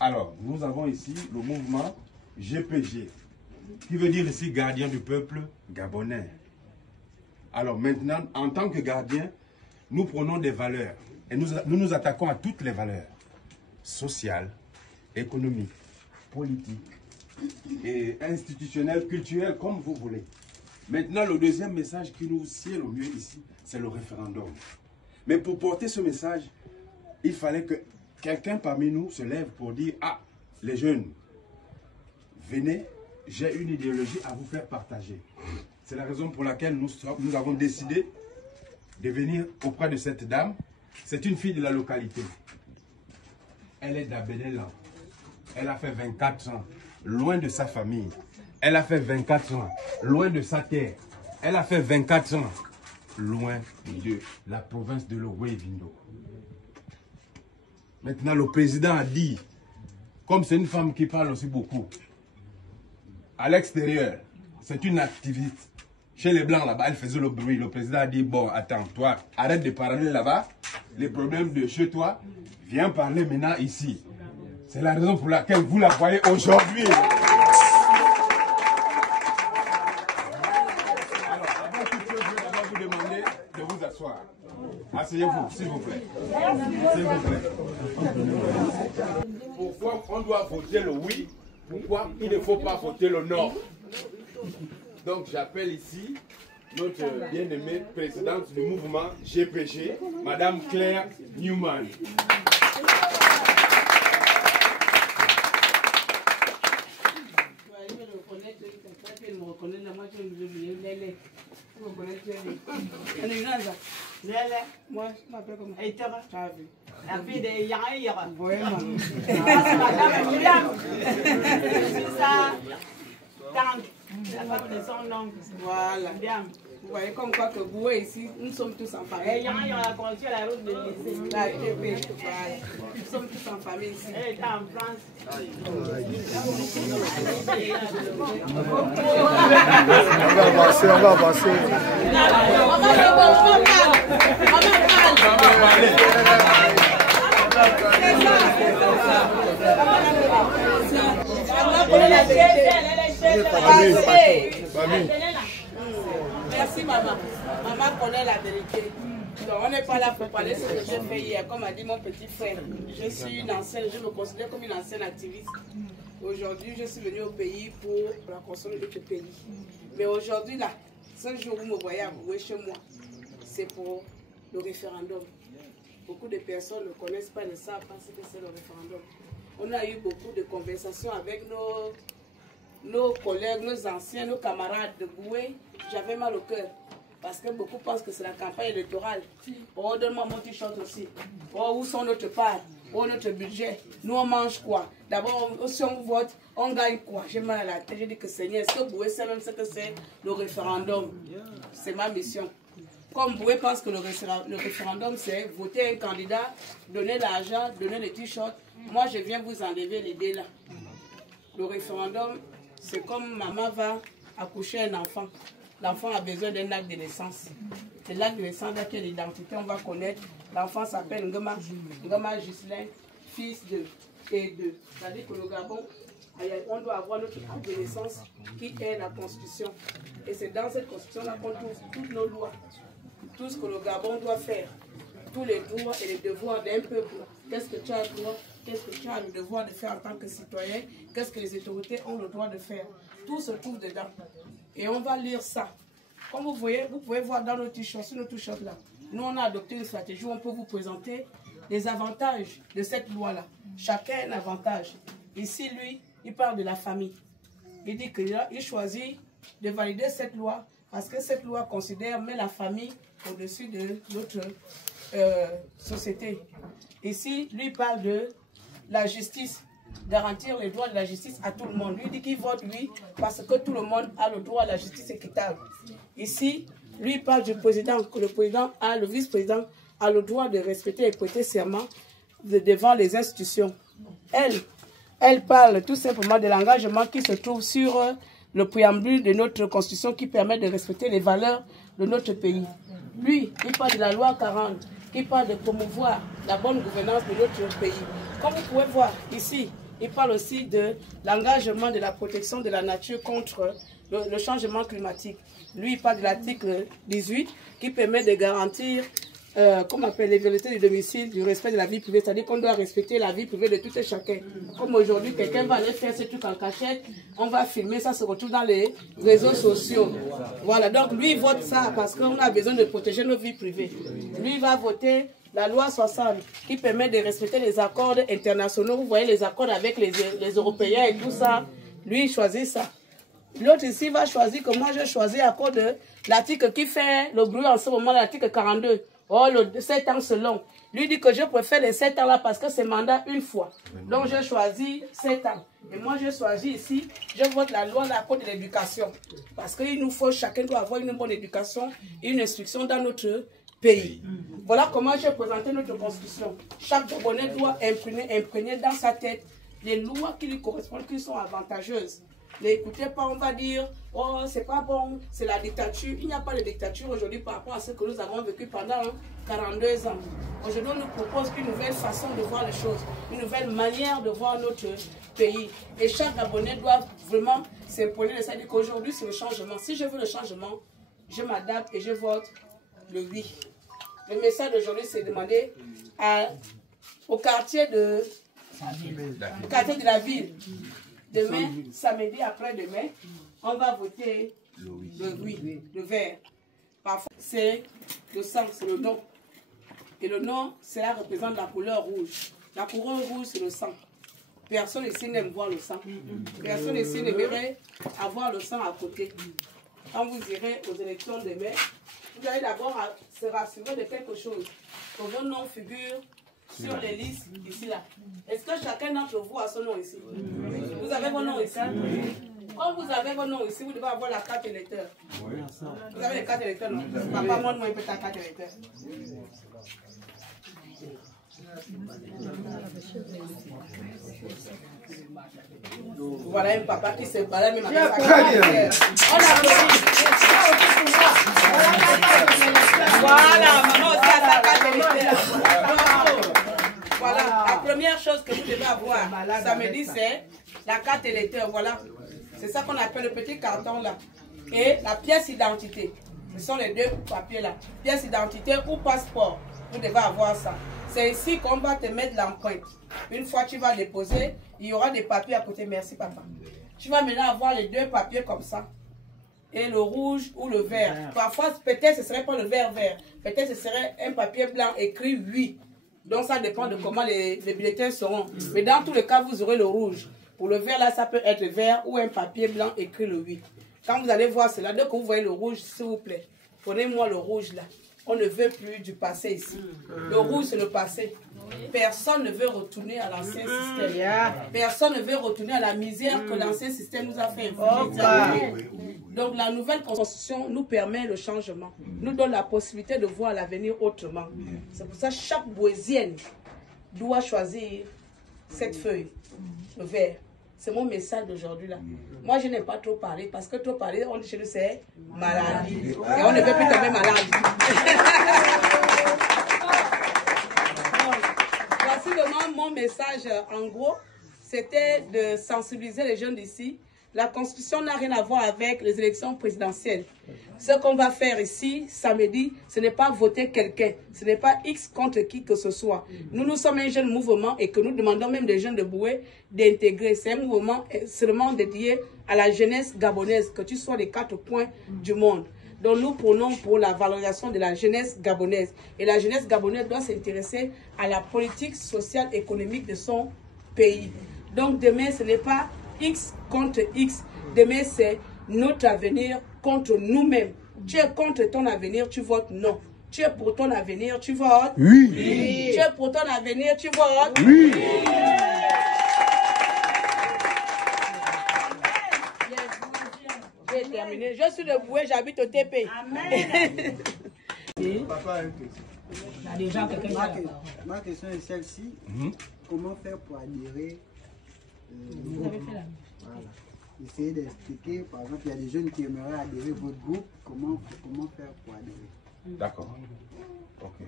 Alors, nous avons ici le mouvement GPG, qui veut dire ici gardien du peuple gabonais. Alors maintenant, en tant que gardien, nous prenons des valeurs et nous nous attaquons à toutes les valeurs sociales, économiques, politiques et institutionnelles, culturelles, comme vous voulez. Maintenant, le deuxième message qui nous sied le mieux ici, c'est le référendum. Mais pour porter ce message, il fallait que quelqu'un parmi nous se lève pour dire « Ah, les jeunes, venez, j'ai une idéologie à vous faire partager. » C'est la raison pour laquelle nous avons décidé de venir auprès de cette dame. C'est une fille de la localité. Elle est d'Abénélan. Elle a fait 24 ans, loin de sa famille. Elle a fait 24 ans, loin de sa terre. Elle a fait 24 ans, loin de la province de l'Ogoé-Vindo. Maintenant, le président a dit, comme c'est une femme qui parle aussi beaucoup, à l'extérieur, c'est une activiste. Chez les Blancs, là-bas, elle faisait le bruit. Le président a dit, bon, attends, toi, arrête de parler là-bas. Les problèmes de chez toi, viens parler maintenant ici. C'est la raison pour laquelle vous la voyez aujourd'hui. Alors, avant toute chose, je vais d'abord vous demander de vous asseoir. Asseyez-vous, s'il vous plaît. S'il vous plaît. Pourquoi on doit voter le oui? Pourquoi il ne faut pas voter le non? Donc j'appelle ici notre bien-aimée présidente du mouvement GPG, Madame Claire Newman. Moi, je m'appelle comment? La fille de Yaïra. Vraiment. La femme de son nom. Voilà. Vous voyez comme quoi que vous ici, nous sommes tous en famille. Yaïra a construit la route de lycée. La GP, voilà. Nous sommes tous en famille ici. Elle était en France. On va passer, on va passer. Merci maman. Maman connaît la vérité. Donc on n'est pas là pour parler de ce que j'ai fait hier, comme a dit mon petit frère. Je suis une ancienne, je me considère comme une ancienne activiste. Aujourd'hui, je suis venue au pays pour la construire de notre pays. Mais aujourd'hui, là, ce jour où vous me voyez avouer chez moi, c'est pour le référendum. Beaucoup de personnes ne connaissent pas, ne savent pas ce que c'est le référendum. On a eu beaucoup de conversations avec nos collègues, nos anciens, nos camarades de Goué. J'avais mal au cœur. Parce que beaucoup pensent que c'est la campagne électorale. Oh, donne-moi mon t-shirt aussi. Oh, où sont notre part? Oh, notre budget. Nous, on mange quoi? D'abord, si on vote, on gagne quoi? J'ai mal à la tête. J'ai dit que Seigneur, est-ce que Boué sait même ce que c'est le référendum? C'est ma mission. Comme Boué pense que le référendum, c'est voter un candidat, donner l'argent, donner les t-shirts. Moi, je viens vous enlever l'idée là. Le référendum, c'est comme maman va accoucher un enfant. L'enfant a besoin d'un acte de naissance. C'est l'acte de naissance avec l'identité, on va connaître. L'enfant s'appelle Ngama Gislain, fils de et de. C'est-à-dire que le Gabon, on doit avoir notre acte de naissance qui est la Constitution. Et c'est dans cette Constitution-là qu'on trouve toutes nos lois. Tout ce que le Gabon doit faire. Tous les droits et les devoirs d'un peuple. Qu'est-ce que tu as le droit? Qu'est-ce que tu as le devoir de faire en tant que citoyen? Qu'est-ce que les autorités ont le droit de faire? Tout se trouve dedans. Et on va lire ça. Comme vous voyez, vous pouvez voir dans nos t-shirts, sur nos t-shirts là. Nous, on a adopté une stratégie où on peut vous présenter les avantages de cette loi-là. Chacun a un avantage. Ici, lui, il parle de la famille. Il dit qu'il choisit de valider cette loi parce que cette loi considère, met la famille au-dessus de notre société. Ici, lui parle de la justice. Garantir les droits de la justice à tout le monde. Lui dit qu'il vote lui parce que tout le monde a le droit à la justice équitable. Ici, lui parle du président, que le président a, le vice-président a le droit de respecter et prêter serment devant les institutions. Elle parle tout simplement de l'engagement qui se trouve sur le préambule de notre constitution qui permet de respecter les valeurs de notre pays. Lui, il parle de la loi 40 qui parle de promouvoir la bonne gouvernance de notre pays. Comme vous pouvez voir ici, il parle aussi de l'engagement de la protection de la nature contre le changement climatique. Lui, il parle de l'article 18 qui permet de garantir comme on appelle l'égalité du domicile, du respect de la vie privée, c'est-à-dire qu'on doit respecter la vie privée de tout et chacun. Comme aujourd'hui, quelqu'un va aller faire ce truc en cachette, on va filmer, ça se retrouve dans les réseaux sociaux. Voilà, donc lui, il vote ça parce qu'on a besoin de protéger nos vies privées. Lui, il va voter la loi 60 qui permet de respecter les accords internationaux. Vous voyez les accords avec les Européens et tout ça. Lui, il choisit ça. L'autre ici va choisir que moi, j'ai choisi à cause de l'article qui fait le bruit en ce moment, l'article 42. Oh, le 7 ans selon. Lui dit que je préfère les 7 ans là parce que c'est mandat une fois. Donc j'ai choisi 7 ans. Et moi j'ai choisi ici, je vote la loi à cause de l'éducation. Parce qu'il nous faut, chacun doit avoir une bonne éducation et une instruction dans notre pays. Voilà comment j'ai présenté notre constitution. Chaque Gabonais doit imprégner dans sa tête les lois qui lui correspondent, qui sont avantageuses. N'écoutez pas, on va dire, oh, c'est pas bon, c'est la dictature. Il n'y a pas de dictature aujourd'hui par rapport à ce que nous avons vécu pendant 42 ans. Aujourd'hui, on nous propose une nouvelle façon de voir les choses, une nouvelle manière de voir notre pays. Et chaque Gabonais doit vraiment s'imposer de ça. Dire qu'aujourd'hui, c'est le changement. Si je veux le changement, je m'adapte et je vote le oui. Le message d'aujourd'hui, c'est demander au quartier de la ville. Demain, samedi, après-demain, on va voter le oui, le vert. Parfois, c'est le sang, c'est le nom. Et le nom, cela représente la couleur rouge. La couleur rouge, c'est le sang. Personne ici n'aime voir le sang. Personne ici n'aimerait avoir le sang à côté. Quand vous irez aux élections demain, vous allez d'abord se rassurer de quelque chose. Que vos noms figurent sur les listes ici là. Est-ce que chacun d'entre vous a son nom ici? Vous avez vos noms ici? Quand vous avez vos noms ici, vous devez avoir la carte électeur. Vous avez les cartes électeurs, non? Papa, moi, il peut ta carte électeur. Voilà un papa qui se balade même avec sa carte électeur. On applaudit. Voilà, maman aussi a sa carte électeur. Voilà, la première chose que vous devez avoir samedi, c'est la carte électeur. Voilà, c'est ça qu'on appelle le petit carton là. Et la pièce d'identité. Ce sont les deux papiers là. Pièce d'identité ou passeport. Vous devez avoir ça. C'est ici qu'on va te mettre l'empreinte. Une fois que tu vas déposer, il y aura des papiers à côté. Merci papa. Tu vas maintenant avoir les deux papiers comme ça. Et le rouge ou le vert. Parfois, peut-être ce ne serait pas le vert. Peut-être ce serait un papier blanc écrit oui. Donc ça dépend de comment les bulletins seront. Mais dans tous les cas, vous aurez le rouge. Pour le vert, là, ça peut être vert ou un papier blanc écrit le oui. Quand vous allez voir cela, dès que vous voyez le rouge, s'il vous plaît, prenez-moi le rouge là. On ne veut plus du passé ici. Le rouge, c'est le passé. Personne ne veut retourner à l'ancien système. Personne ne veut retourner à la misère que l'ancien système nous a fait. Donc la nouvelle constitution nous permet le changement. Nous donne la possibilité de voir l'avenir autrement. C'est pour ça que chaque Boésienne doit choisir cette feuille, le vert. C'est mon message d'aujourd'hui là. Moi je n'ai pas trop parlé parce que trop parler, on dit chez nous c'est maladie. Et on ne veut plus tomber malade. Voici vraiment mon message en gros. C'était de sensibiliser les jeunes d'ici. La Constitution n'a rien à voir avec les élections présidentielles. Ce qu'on va faire ici, samedi, ce n'est pas voter quelqu'un. Ce n'est pas X contre qui que ce soit. Nous sommes un jeune mouvement et que nous demandons même des jeunes de Boué d'intégrer. C'est un mouvement seulement dédié à la jeunesse gabonaise, que tu sois des 4 coins du monde. Donc nous prenons pour la valorisation de la jeunesse gabonaise. Et la jeunesse gabonaise doit s'intéresser à la politique sociale et économique de son pays. Donc demain, ce n'est pas X contre X. Demain, c'est notre avenir contre nous-mêmes. Tu es contre ton avenir, tu votes non. Tu es pour ton avenir, tu votes oui. Oui. Tu es pour ton avenir, tu votes oui. J'ai terminé. Je suis de Boué, j'habite au TP. Amen. Papa, ma question est celle-ci. Comment faire pour adhérer vous avez fait la voilà. Essayez d'expliquer, par exemple, il y a des jeunes qui aimeraient adhérer à votre groupe, comment faire pour adhérer. D'accord. Ok.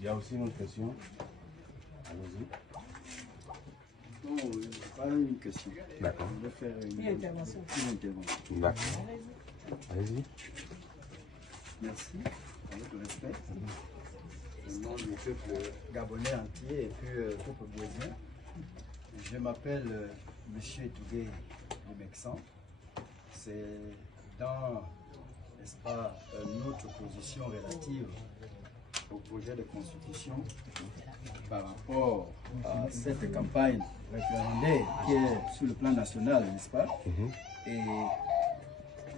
Il y a aussi une autre question. Allons-y. pas une question. D'accord. Je vais faire une intervention. D'accord. Allez-y. Merci, avec le respect. Au nom du peuple gabonais entier et puis peuple boisien. Je m'appelle Monsieur Tougué de Mexan. C'est dans, n'est-ce pas, notre position relative au projet de constitution par rapport à cette campagne référendaire qui est sur le plan national, n'est-ce pas? Et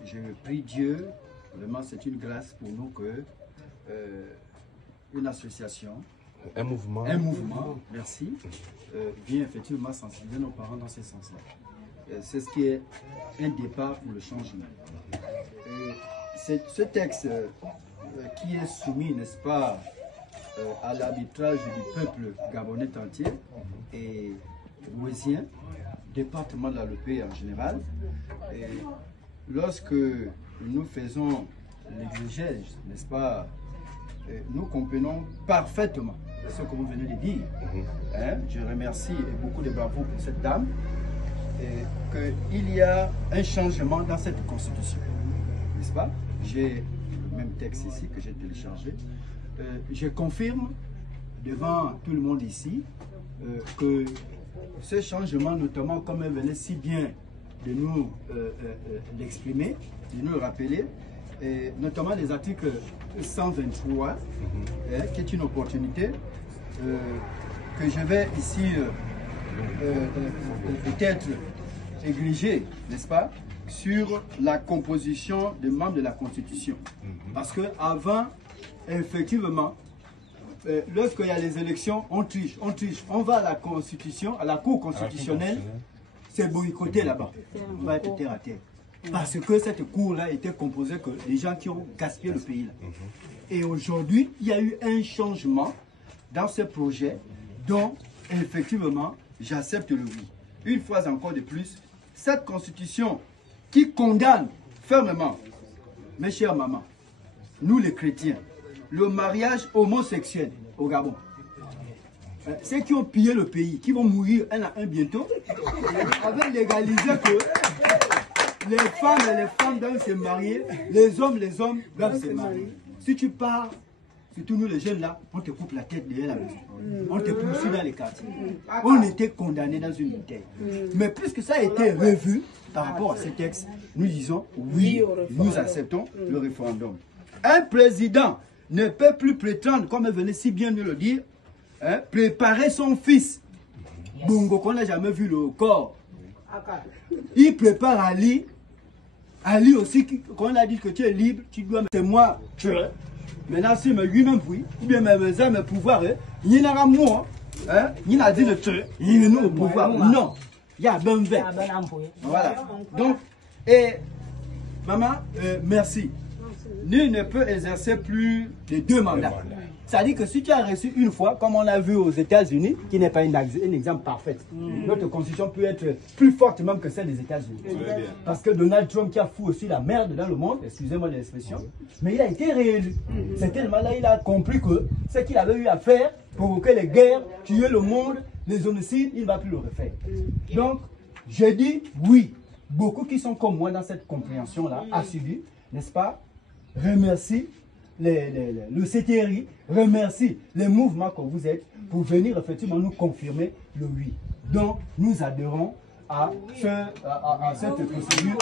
je prie Dieu, vraiment c'est une grâce pour nous que une association, un mouvement, merci, vient effectivement sensibiliser nos parents dans ce sens-là. C'est ce qui est un départ pour le changement. Ce texte qui est soumis, n'est-ce pas, à l'arbitrage du peuple gabonais entier et ouésien, département de la Lopé en général. Et lorsque nous faisons l'exégèse, n'est-ce pas, nous comprenons parfaitement ce que vous venez de dire. Je remercie beaucoup de bravo pour cette dame, qu'il y a un changement dans cette constitution, n'est-ce pas? J'ai le même texte ici que j'ai téléchargé. Je confirme devant tout le monde ici que ce changement, notamment comme elle venait si bien de nous l'exprimer, de nous le rappeler, et notamment les articles 123, qui est une opportunité que je vais ici peut-être égriger, n'est-ce pas, sur la composition des membres de la Constitution. Parce qu'avant, effectivement, lorsqu'il y a les élections, on triche. On va à la Constitution, à la Cour constitutionnelle, c'est boycotté là-bas. On va être terre à terre. Parce que cette cour-là était composée que des gens qui ont gaspillé le pays. Là. Et aujourd'hui, il y a eu un changement dans ce projet dont, effectivement, j'accepte le oui. Une fois encore de plus, cette constitution qui condamne fermement, mes chères mamans, nous les chrétiens, le mariage homosexuel au Gabon. Ceux qui ont pillé le pays, qui vont mourir un à un bientôt, avaient légalisé que les femmes doivent se marier, les hommes doivent se marier. Si tu pars, surtout nous les jeunes là, on te coupe la tête derrière la maison. On te poursuit dans les quartiers. On était condamnés dans une bouteille. Mais puisque ça a été revu par rapport à ce texte, nous disons oui, nous acceptons le référendum. Un président ne peut plus prétendre, comme elle venait si bien nous le dire, préparer son fils. Bongo, qu'on n'a jamais vu le corps. Il prépare Ali. Ali aussi, quand on a dit que tu es libre, tu dois me... C'est moi, tu es. Maintenant, si je lui-même puis, ou bien mes armes, mes pouvoirs, il y en a moi, il a dit le tu, il y a au pouvoir. Non, il y a ben vert. Voilà. Donc, et maman, merci. Nul ne peut exercer plus de 2 mandats. C'est-à-dire que si tu as reçu une fois, comme on a vu aux États-Unis, qui n'est pas un exemple parfait, notre constitution peut être plus forte même que celle des États-Unis. Parce que Donald Trump qui a foutu aussi la merde dans le monde, excusez-moi l'expression, mais il a été réélu. C'est tellement là il a compris que ce qu'il avait eu à faire, provoquer les guerres, tuer le monde, les homicides, il ne va plus le refaire. Donc, je dis oui. Beaucoup qui sont comme moi dans cette compréhension-là, assidus, n'est-ce pas, remercie le CTRI, remercie les mouvements que vous êtes pour venir effectivement nous confirmer le oui. Donc nous adhérons à cette procédure.